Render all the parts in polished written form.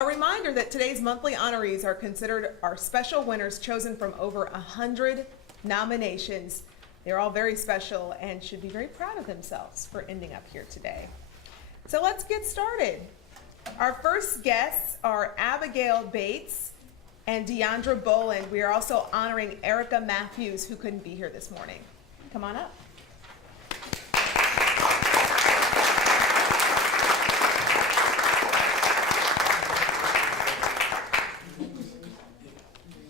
A reminder that today's monthly honorees are considered our special winners chosen from over 100 nominations. They're all very special and should be very proud of themselves for ending up here today. So let's get started. Our first guests are Abigail Bates and Deandra Boland. We are also honoring Erica Matthews, who couldn't be here this morning. Come on up.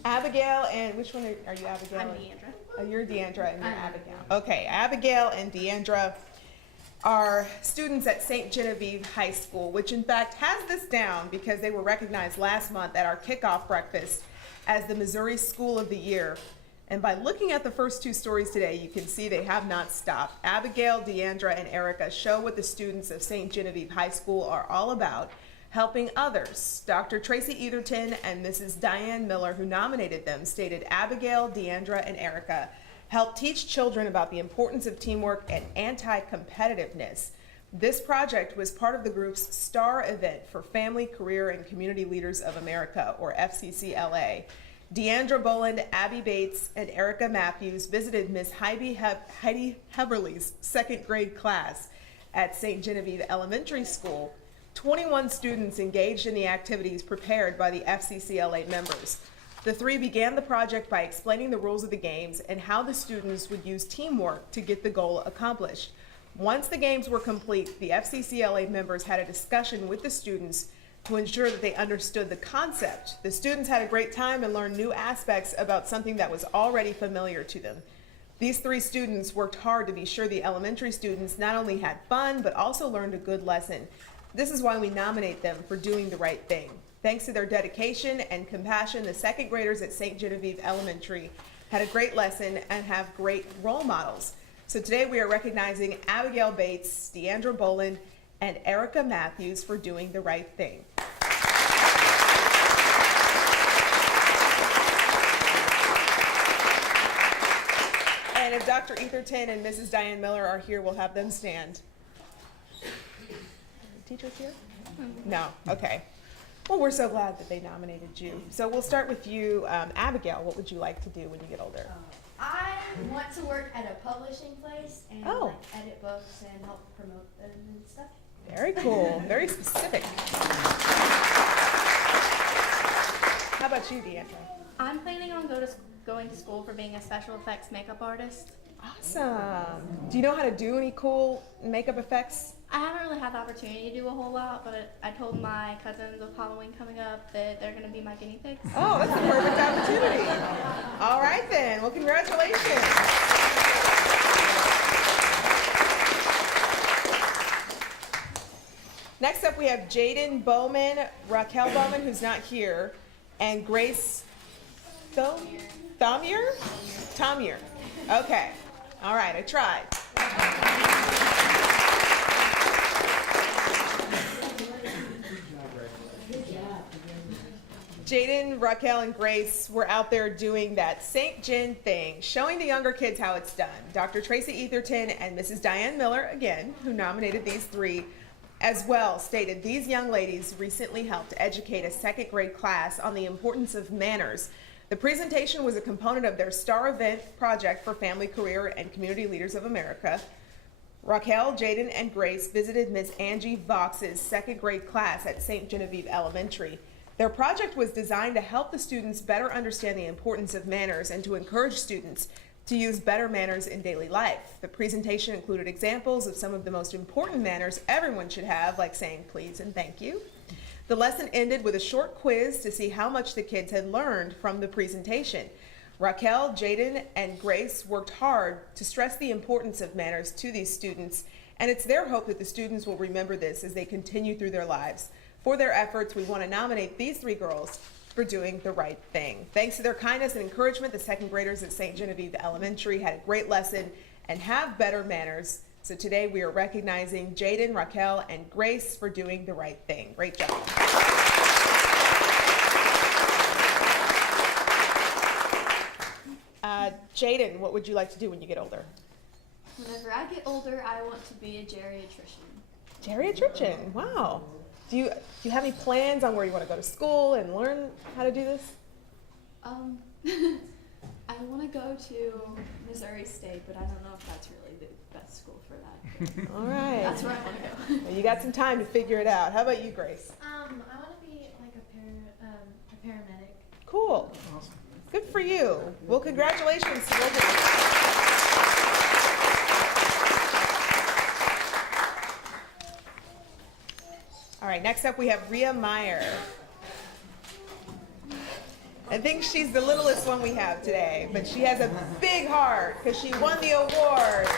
Abigail and which one are you, Abigail? I'm Deandra. Oh, you're Deandra and you're Abigail. Okay, Abigail and Deandra are students at St. Genevieve High School, which in fact has this down because they were recognized last month at our kickoff breakfast as the Missouri School of the Year. And by looking at the first two stories today, you can see they have not stopped. Abigail, Deandra, and Erica show what the students of St. Genevieve High School are all about, helping others. Dr. Tracy Etherton and Mrs. Diane Miller, who nominated them, stated Abigail, Deandra, and Erica help teach children about the importance of teamwork and anti-competitiveness. This project was part of the group's STAR event for Family, Career, and Community Leaders of America, or FCCLA. Deandra Boland, Abby Bates, and Erica Matthews visited Miss Heidi Heberly's second grade class at St. Genevieve Elementary School. 21 students engaged in the activities prepared by the FCCLA members. The three began the project by explaining the rules of the games and how the students would use teamwork to get the goal accomplished. Once the games were complete, the FCCLA members had a discussion with the students to ensure that they understood the concept. The students had a great time and learned new aspects about something that was already familiar to them. These three students worked hard to be sure the elementary students not only had fun, but also learned a good lesson. This is why we nominate them for doing the right thing. Thanks to their dedication and compassion, the second graders at St. Genevieve Elementary had a great lesson and have great role models. So today we are recognizing Abigail Bates, Deandra Boland, and Erica Matthews for doing the right thing. And if Dr. Etherton and Mrs. Diane Miller are here, we'll have them stand. Teachers here? No, okay. Well, we're so glad that they nominated you. So we'll start with you, Abigail. What would you like to do when you get older? I want to work at a publishing place and like edit books and help promote them and stuff. Very cool. Very specific. How about you, Deandra? I'm planning on going to school for being a special effects makeup artist. Awesome. Do you know how to do any cool makeup effects? I haven't really had the opportunity to do a whole lot, but I told my cousins with Halloween coming up that they're going to be my guinea pigs. Oh, that's a perfect opportunity. All right then. Well, congratulations. Next up, we have Jaden Bowman, Raquel Bowman, who's not here, and Grace Thomier? Okay. All right, I tried. Jaden, Raquel, and Grace were out there doing that St. Gen thing, showing the younger kids how it's done. Dr. Tracy Etherton and Mrs. Diane Miller, again, who nominated these three, as well, stated these young ladies recently helped educate a second grade class on the importance of manners. The presentation was a component of their STAR event project for Family, Career, and Community Leaders of America. Raquel, Jaden, and Grace visited Ms. Angie Vox's second grade class at St. Genevieve Elementary. Their project was designed to help the students better understand the importance of manners and to encourage students to use better manners in daily life. The presentation included examples of some of the most important manners everyone should have, like saying please and thank you. The lesson ended with a short quiz to see how much the kids had learned from the presentation. Raquel, Jaden, and Grace worked hard to stress the importance of manners to these students, and it's their hope that the students will remember this as they continue through their lives. For their efforts, we want to nominate these three girls for doing the right thing. Thanks to their kindness and encouragement, the second graders at St. Genevieve Elementary had a great lesson and have better manners. So today we are recognizing Jaden, Raquel, and Grace for doing the right thing. Great job. Jaden, what would you like to do when you get older? Whenever I get older, I want to be a geriatrician. Geriatrician, wow. Do you have any plans on where you want to go to school and learn how to do this? I want to go to Missouri State, but I don't know if that's really the best school for that. All right. That's where I want to go. Well, you got some time to figure it out. How about you, Grace? I want to be like a paramedic. Cool. Awesome. Good for you. Well, congratulations to both of you. All right, next up we have Rhea Meyer. I think she's the littlest one we have today, but she has a big heart because she won the award.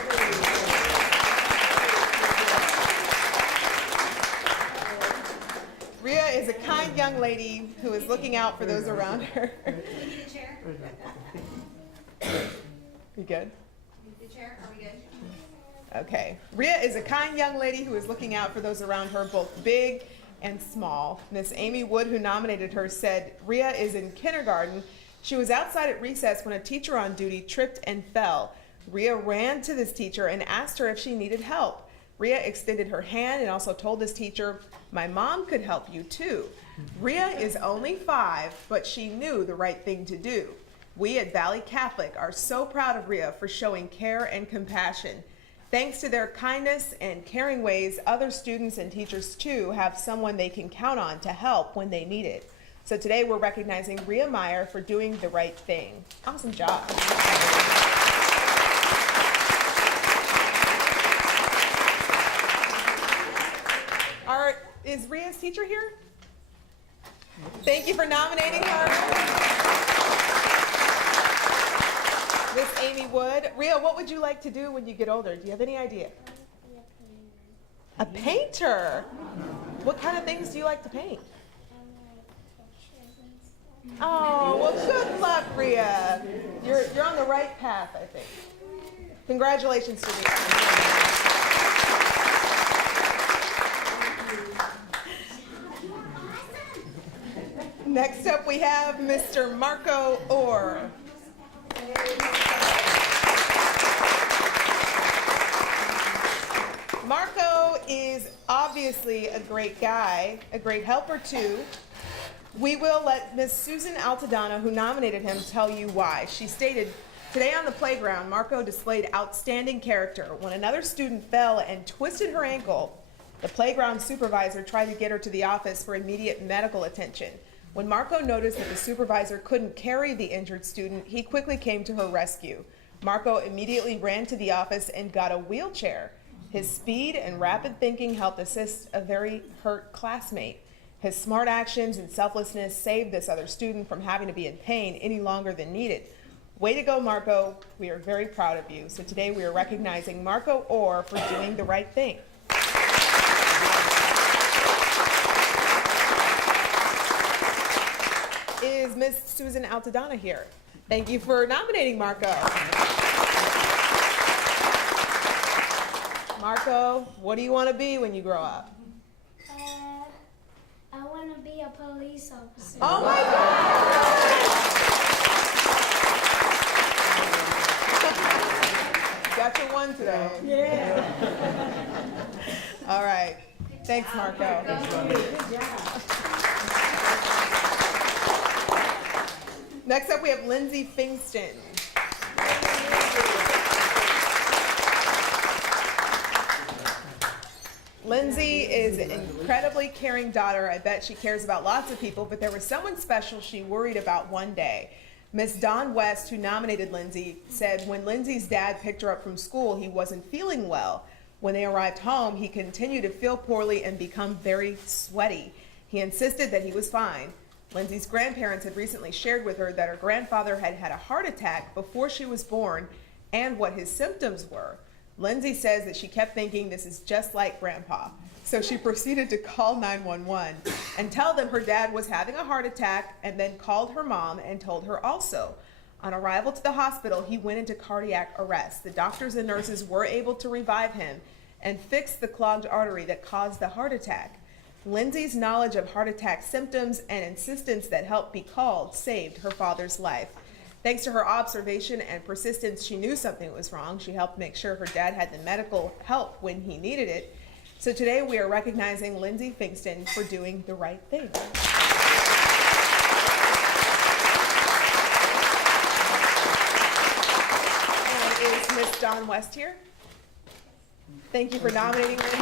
Rhea is a kind young lady who is looking out for those around her. We need a chair. You good? The chair, are we good? Okay. Rhea is a kind young lady who is looking out for those around her, both big and small. Miss Amy Wood, who nominated her, said Rhea is in kindergarten. She was outside at recess when a teacher on duty tripped and fell. Rhea ran to this teacher and asked her if she needed help. Rhea extended her hand and also told this teacher, "My mom could help you too." Rhea is only 5, but she knew the right thing to do. We at Valley Catholic are so proud of Rhea for showing care and compassion. Thanks to their kindness and caring ways, other students and teachers too have someone they can count on to help when they need it. So today we're recognizing Rhea Meyer for doing the right thing. Awesome job. Is Rhea's teacher here? Thank you for nominating her. Miss Amy Wood. Rhea, what would you like to do when you get older? Do you have any idea? A painter. What kind of things do you like to paint? Oh, well, good luck, Rhea. You're on the right path, I think. Congratulations to Rhea. Next up, we have Mr. Marco Orr. Marco is obviously a great guy, a great helper too. We will let Miss Susan Altadonna, who nominated him, tell you why. She stated, "Today on the playground, Marco displayed outstanding character. When another student fell and twisted her ankle, the playground supervisor tried to get her to the office for immediate medical attention. When Marco noticed that the supervisor couldn't carry the injured student, he quickly came to her rescue. Marco immediately ran to the office and got a wheelchair. His speed and rapid thinking helped assist a very hurt classmate. His smart actions and selflessness saved this other student from having to be in pain any longer than needed. Way to go, Marco. We are very proud of you." So today we are recognizing Marco Orr for doing the right thing. Is Miss Susan Altadonna here? Thank you for nominating Marco. Marco, what do you want to be when you grow up? I want to be a police officer. Oh my God! Got your one today. Yeah. All right. Thanks, Marco. Next up, we have Lindsay Fingston. Lindsay is an incredibly caring daughter. I bet she cares about lots of people, but there was someone special she worried about one day. Miss Dawn West, who nominated Lindsay, said when Lindsay's dad picked her up from school, he wasn't feeling well. When they arrived home, he continued to feel poorly and become very sweaty. He insisted that he was fine. Lindsay's grandparents had recently shared with her that her grandfather had had a heart attack before she was born and what his symptoms were. Lindsay says that she kept thinking this is just like Grandpa. So she proceeded to call 911 and tell them her dad was having a heart attack, and then called her mom and told her also. On arrival to the hospital, he went into cardiac arrest. The doctors and nurses were able to revive him and fix the clogged artery that caused the heart attack. Lindsay's knowledge of heart attack symptoms and insistence that help be called saved her father's life. Thanks to her observation and persistence, she knew something was wrong. She helped make sure her dad had the medical help when he needed it. So today we are recognizing Lindsay Fingston for doing the right thing. And is Miss Dawn West here? Thank you for nominating Lindsay.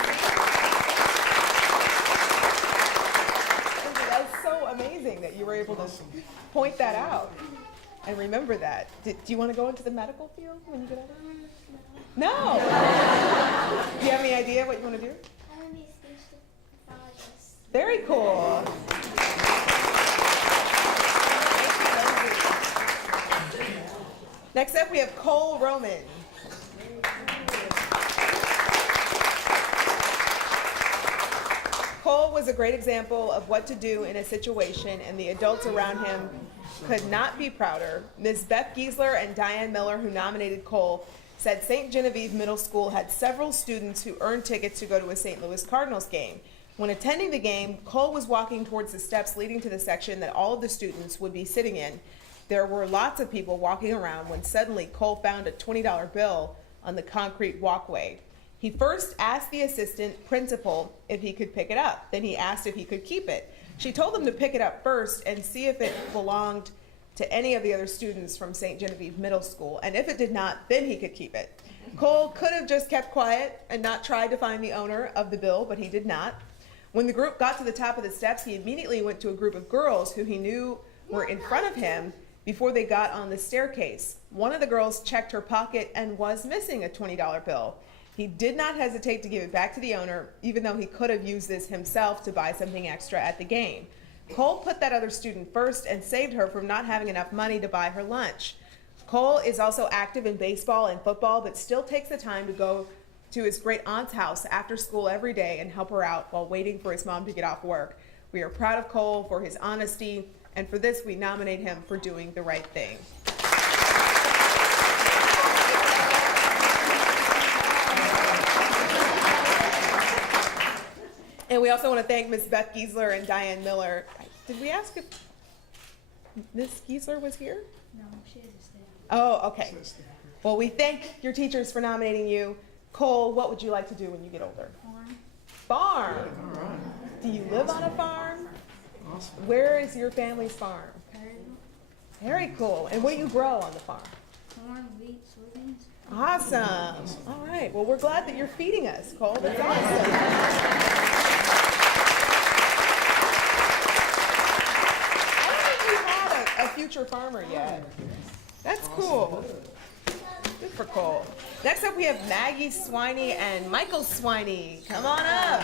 That's so amazing that you were able to point that out and remember that. Do you want to go into the medical field when you get older? No. Do you have any idea what you want to do? I want to be a speech pathologist. Very cool. Next up, we have Cole Roman. Cole was a great example of what to do in a situation, and the adults around him could not be prouder. Ms. Beth Giesler and Diane Miller, who nominated Cole, said St. Genevieve Middle School had several students who earned tickets to go to a St. Louis Cardinals game. When attending the game, Cole was walking towards the steps leading to the section that all of the students would be sitting in. There were lots of people walking around when suddenly Cole found a $20 bill on the concrete walkway. He first asked the assistant principal if he could pick it up. Then he asked if he could keep it. She told him to pick it up first and see if it belonged to any of the other students from St. Genevieve Middle School, and if it did not, then he could keep it. Cole could have just kept quiet and not tried to find the owner of the bill, but he did not. When the group got to the top of the steps, he immediately went to a group of girls who he knew were in front of him before they got on the staircase. One of the girls checked her pocket and was missing a $20 bill. He did not hesitate to give it back to the owner, even though he could have used this himself to buy something extra at the game. Cole put that other student first and saved her from not having enough money to buy her lunch. Cole is also active in baseball and football, but still takes the time to go to his great aunt's house after school every day and help her out while waiting for his mom to get off work. We are proud of Cole for his honesty, and for this we nominate him for doing the right thing. And we also want to thank Ms. Beth Giesler and Diane Miller. Did we ask if Ms. Giesler was here? No, she had to stay. Oh, okay. Well, we thank your teachers for nominating you. Cole, what would you like to do when you get older? Farm. All right. Do you live on a farm? Awesome. Where is your family's farm? Very cool. And what do you grow on the farm? Corn, wheat, soybeans. Awesome. All right. Well, we're glad that you're feeding us, Cole. That's awesome. I don't think you had a future farmer yet. That's cool. Good for Cole. Next up, we have Maggie Swiney and Michael Swiney. Come on up.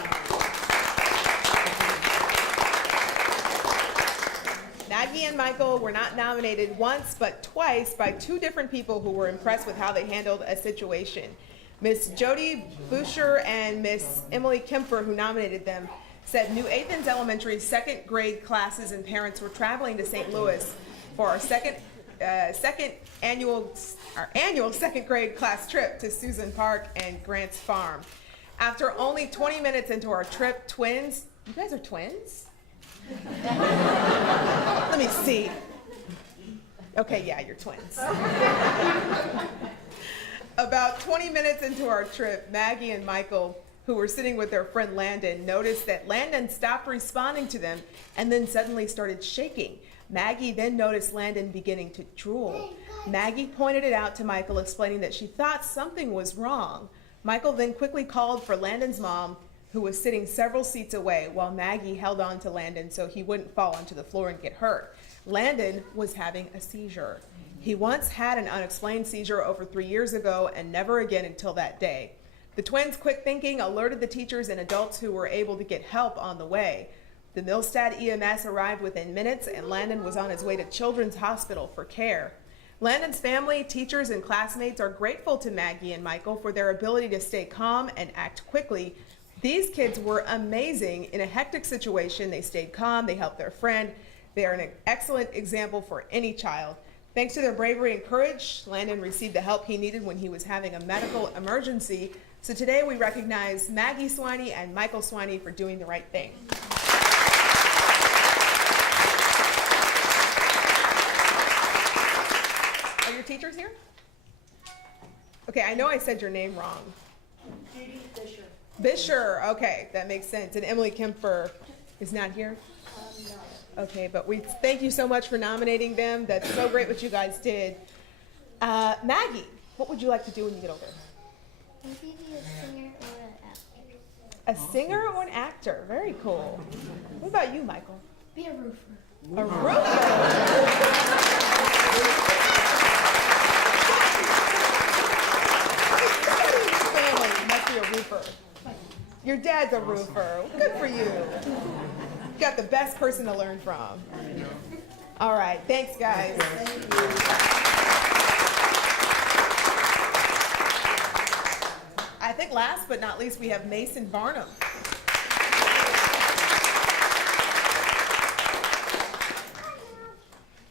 Maggie and Michael were not nominated once, but twice by two different people who were impressed with how they handled a situation. Miss Jody Boucher and Miss Emily Kemper, who nominated them, said New Athens Elementary second grade classes and parents were traveling to St. Louis for our annual second grade class trip to Susan Park and Grant's Farm. After only 20 minutes into our trip, twins, you guys are twins? Let me see. Okay, yeah, you're twins. About 20 minutes into our trip, Maggie and Michael, who were sitting with their friend Landon, noticed that Landon stopped responding to them and then suddenly started shaking. Maggie then noticed Landon beginning to drool. Maggie pointed it out to Michael, explaining that she thought something was wrong. Michael then quickly called for Landon's mom, who was sitting several seats away, while Maggie held on to Landon so he wouldn't fall onto the floor and get hurt. Landon was having a seizure. He once had an unexplained seizure over 3 years ago and never again until that day. The twins' quick thinking alerted the teachers and adults who were able to get help on the way. The Millstad EMS arrived within minutes, and Landon was on his way to Children's Hospital for care. Landon's family, teachers, and classmates are grateful to Maggie and Michael for their ability to stay calm and act quickly. These kids were amazing. In a hectic situation, they stayed calm, they helped their friend. They are an excellent example for any child. Thanks to their bravery and courage, Landon received the help he needed when he was having a medical emergency. So today we recognize Maggie Swiney and Michael Swiney for doing the right thing. Are your teachers here? Okay, I know I said your name wrong. Judy Fisher. Bisher, okay, that makes sense. And Emily Kemper is not here? No. Okay, but we thank you so much for nominating them. That's so great what you guys did. Maggie, what would you like to do when you get older? Maybe be a singer or an actor. A singer or an actor? Very cool. What about you, Michael? Be a roofer. A roofer. Somebody in your family must be a roofer. Your dad's a roofer. Good for you. You got the best person to learn from. All right, thanks, guys. I think last but not least, we have Mason Barnum.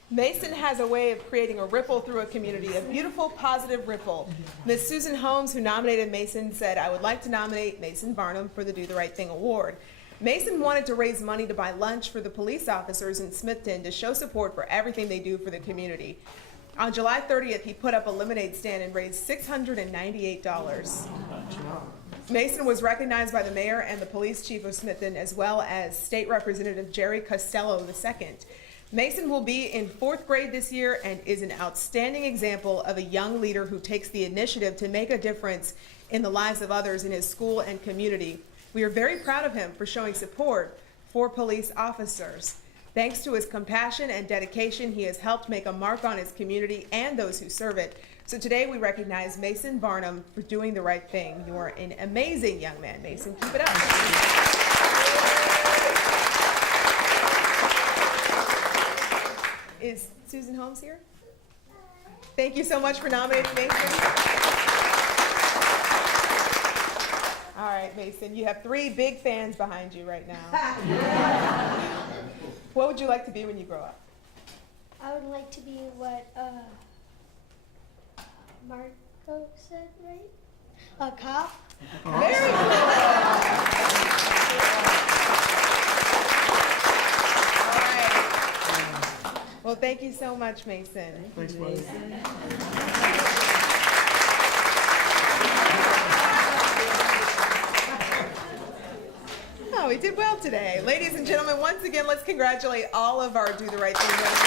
Mason has a way of creating a ripple through a community, a beautiful, positive ripple. Miss Susan Holmes, who nominated Mason, said, "I would like to nominate Mason Barnum for the Do the Right Thing Award." Mason wanted to raise money to buy lunch for the police officers in Smithton to show support for everything they do for the community. On July 30th, he put up a lemonade stand and raised $698. Mason was recognized by the mayor and the police chief of Smithton, as well as State Representative Jerry Costello II. Mason will be in 4th grade this year and is an outstanding example of a young leader who takes the initiative to make a difference in the lives of others in his school and community. We are very proud of him for showing support for police officers. Thanks to his compassion and dedication, he has helped make a mark on his community and those who serve it. So today we recognize Mason Barnum for doing the right thing. You are an amazing young man, Mason. Keep it up. Is Susan Holmes here? Thank you so much for nominating Mason. All right, Mason, you have 3 big fans behind you right now. What would you like to be when you grow up? I would like to be what Marco said, right? A cop. Very cool. All right. Well, thank you so much, Mason. Thanks, buddy. Oh, we did well today. Ladies and gentlemen, once again, let's congratulate all of our Do the Right Thing winners.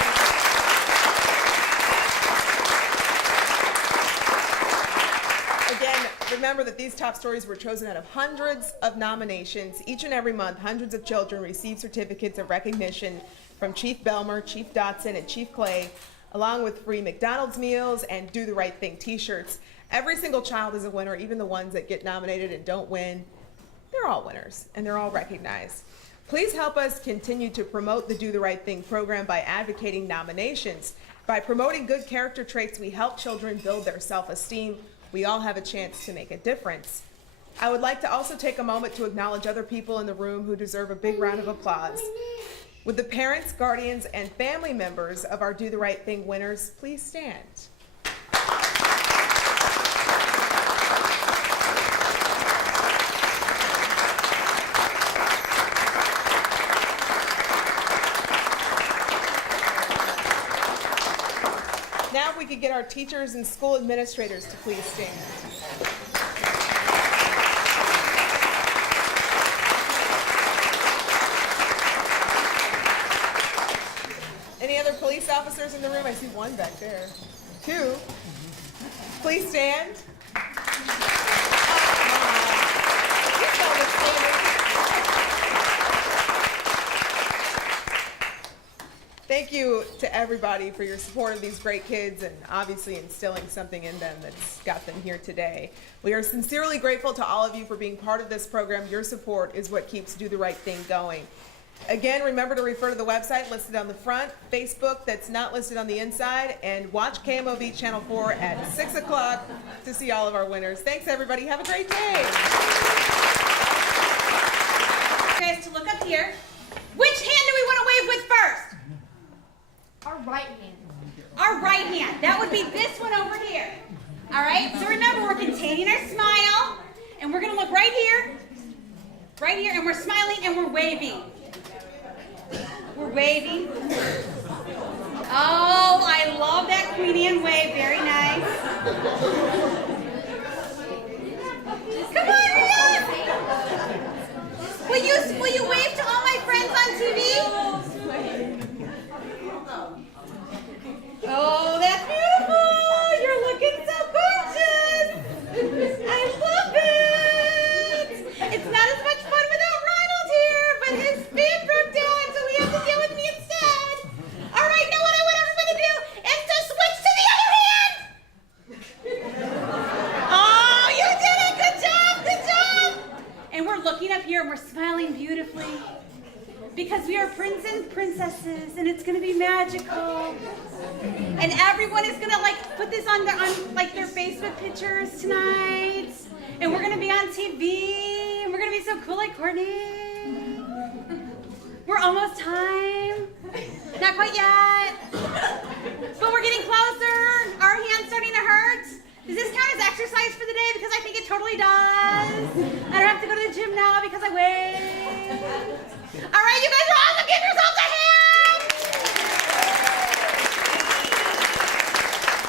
Again, remember that these top stories were chosen out of hundreds of nominations. Each and every month, hundreds of children receive certificates of recognition from Chief Belmer, Chief Dotson, and Chief Clay, along with free McDonald's meals and Do the Right Thing t-shirts. Every single child is a winner, even the ones that get nominated and don't win. They're all winners, and they're all recognized. Please help us continue to promote the Do the Right Thing program by advocating nominations. By promoting good character traits, we help children build their self-esteem. We all have a chance to make a difference. I would like to also take a moment to acknowledge other people in the room who deserve a big round of applause. Would the parents, guardians, and family members of our Do the Right Thing winners please stand? Now if we could get our teachers and school administrators to please stand. Any other police officers in the room? I see one back there. 2. Please stand. Thank you to everybody for your support of these great kids and obviously instilling something in them that's got them here today. We are sincerely grateful to all of you for being part of this program. Your support is what keeps Do the Right Thing going. Again, remember to refer to the website listed on the front, Facebook that's not listed on the inside, and watch KMOV Channel 4 at 6 o'clock to see all of our winners. Thanks, everybody. Have a great day. Guys, to look up here. Which hand do we want to wave with first? Our right hand. Our right hand. That would be this one over here. All right? So remember, we're containing our smile, and we're going to look right here, and we're smiling, and we're waving. We're waving. Oh, I love that Queen Anne wave. Very nice. Come on, Rhea. will you wave to all my friends on TV? Oh, that's beautiful. You're looking so gorgeous. I love it. It's not as much fun without Ronald here, but his fan broke down, so we have to deal with me instead. All right, now what I want everybody to do is to switch to the other hand. Oh, you did it. Good job. Good job. And we're looking up here and we're smiling beautifully because we are princes and princesses and it's going to be magical. And everyone is going to put this on their Facebook pictures tonight. And we're going to be on TV. And we're going to be so cool like Courtney. We're almost time. Not quite yet. But we're getting closer. Our hand's starting to hurt. Does this count as exercise for the day? Because I think it totally does. I don't have to go to the gym now because I weigh. All right, you guys are awesome. Give yourselves a hand.